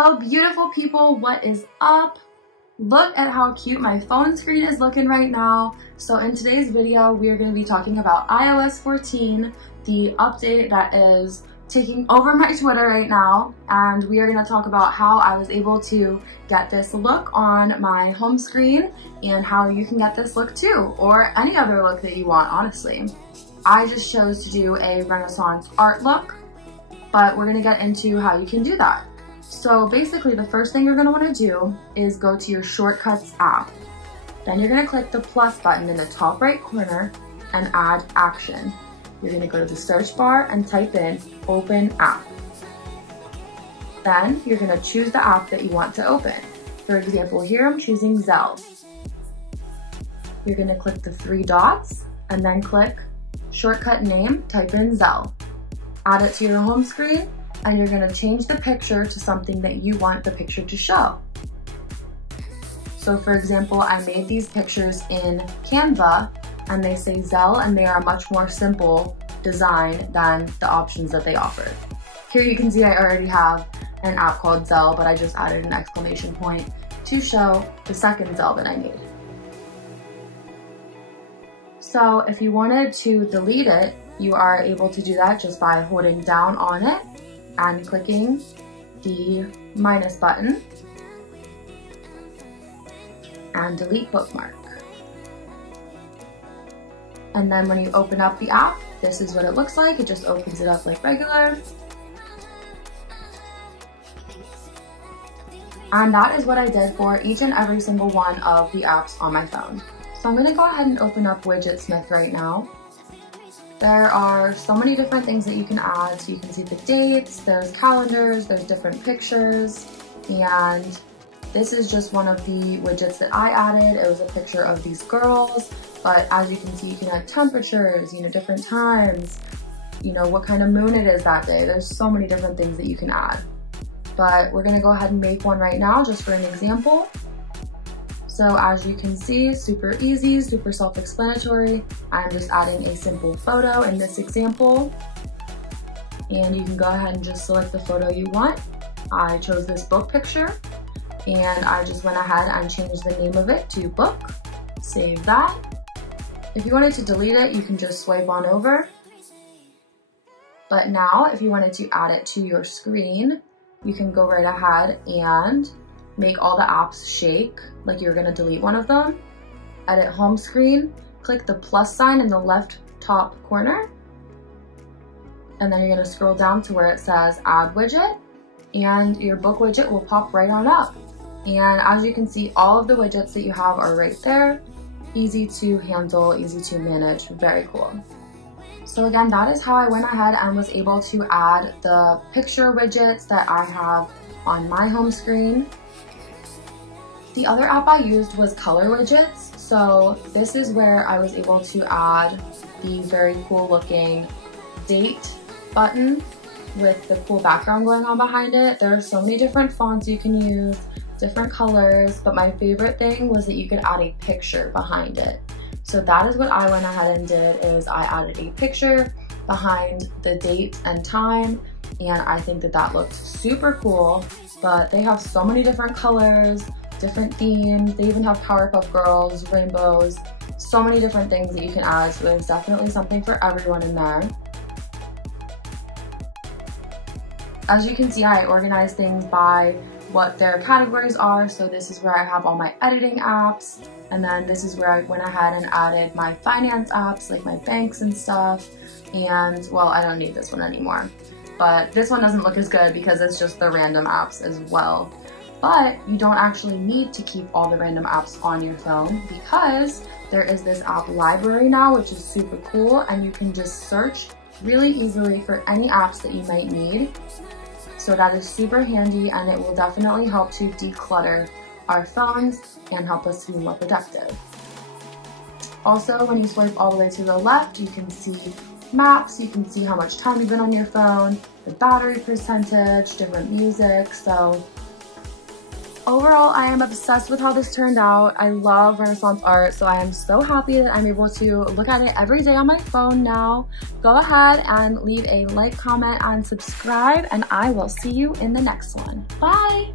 Hello beautiful people, what is up? Look at how cute my phone screen is looking right now. So in today's video, we are going to be talking about iOS 14, the update that is taking over my Twitter right now. And we are going to talk about how I was able to get this look on my home screen and how you can get this look too, or any other look that you want, honestly. I just chose to do a Renaissance art look, but we're going to get into how you can do that. So basically the first thing you're going to want to do is go to your Shortcuts app. Then you're going to click the plus button in the top right corner and add action. You're going to go to the search bar and type in open app. Then you're going to choose the app that you want to open. For example, here I'm choosing Zelle. You're going to click the three dots and then click shortcut name, type in Zelle. Add it to your home screen, and you're going to change the picture to something that you want the picture to show. So for example, I made these pictures in Canva and they say Zelle, and they are a much more simple design than the options that they offer. Here you can see I already have an app called Zelle, but I just added an exclamation point to show the second Zelle that I made. So if you wanted to delete it, you are able to do that just by holding down on it and clicking the minus button and delete bookmark. And then when you open up the app, this is what it looks like. It just opens it up like regular. And that is what I did for each and every single one of the apps on my phone. So I'm gonna go ahead and open up Widgetsmith right now. There are so many different things that you can add. So you can see the dates, there's calendars, there's different pictures, and this is just one of the widgets that I added. It was a picture of these girls, but as you can see, you can add temperatures, different times, what kind of moon it is that day. There's so many different things that you can add. But we're gonna go ahead and make one right now just for an example. So as you can see, super easy, super self-explanatory. I'm just adding a simple photo in this example. And you can go ahead and just select the photo you want. I chose this book picture and I just went ahead and changed the name of it to book. Save that. If you wanted to delete it, you can just swipe on over. But now if you wanted to add it to your screen, you can go right ahead and make all the apps shake like you're gonna delete one of them. Edit home screen, click the plus sign in the left top corner, and then you're gonna scroll down to where it says add widget, and your book widget will pop right on up. And as you can see, all of the widgets that you have are right there. Easy to handle, easy to manage, very cool. So again, that is how I went ahead and was able to add the picture widgets that I have on my home screen. The other app I used was color widgets. So this is where I was able to add the very cool looking date button with the cool background going on behind it. There are so many different fonts you can use, different colors, but my favorite thing was that you could add a picture behind it. So that is what I went ahead and did, is I added a picture behind the date and time, and I think that that looked super cool. But they have so many different colors, different themes. They even have Powerpuff Girls, rainbows, so many different things that you can add. So there's definitely something for everyone in there. As you can see, I organize things by what their categories are. So this is where I have all my editing apps. And then this is where I went ahead and added my finance apps, like my banks and stuff. And well, I don't need this one anymore. But this one doesn't look as good because it's just the random apps as well. But you don't actually need to keep all the random apps on your phone, because there is this app library now, which is super cool, and you can just search really easily for any apps that you might need. So that is super handy, and it will definitely help to declutter our phones and help us to be more productive. Also, when you swipe all the way to the left, you can see maps, you can see how much time you've been on your phone, the battery percentage, different music. So Overall, I am obsessed with how this turned out. I love Renaissance art, so I am so happy that I'm able to look at it every day on my phone now. Go ahead and leave a like, comment, and subscribe, and I will see you in the next one. Bye!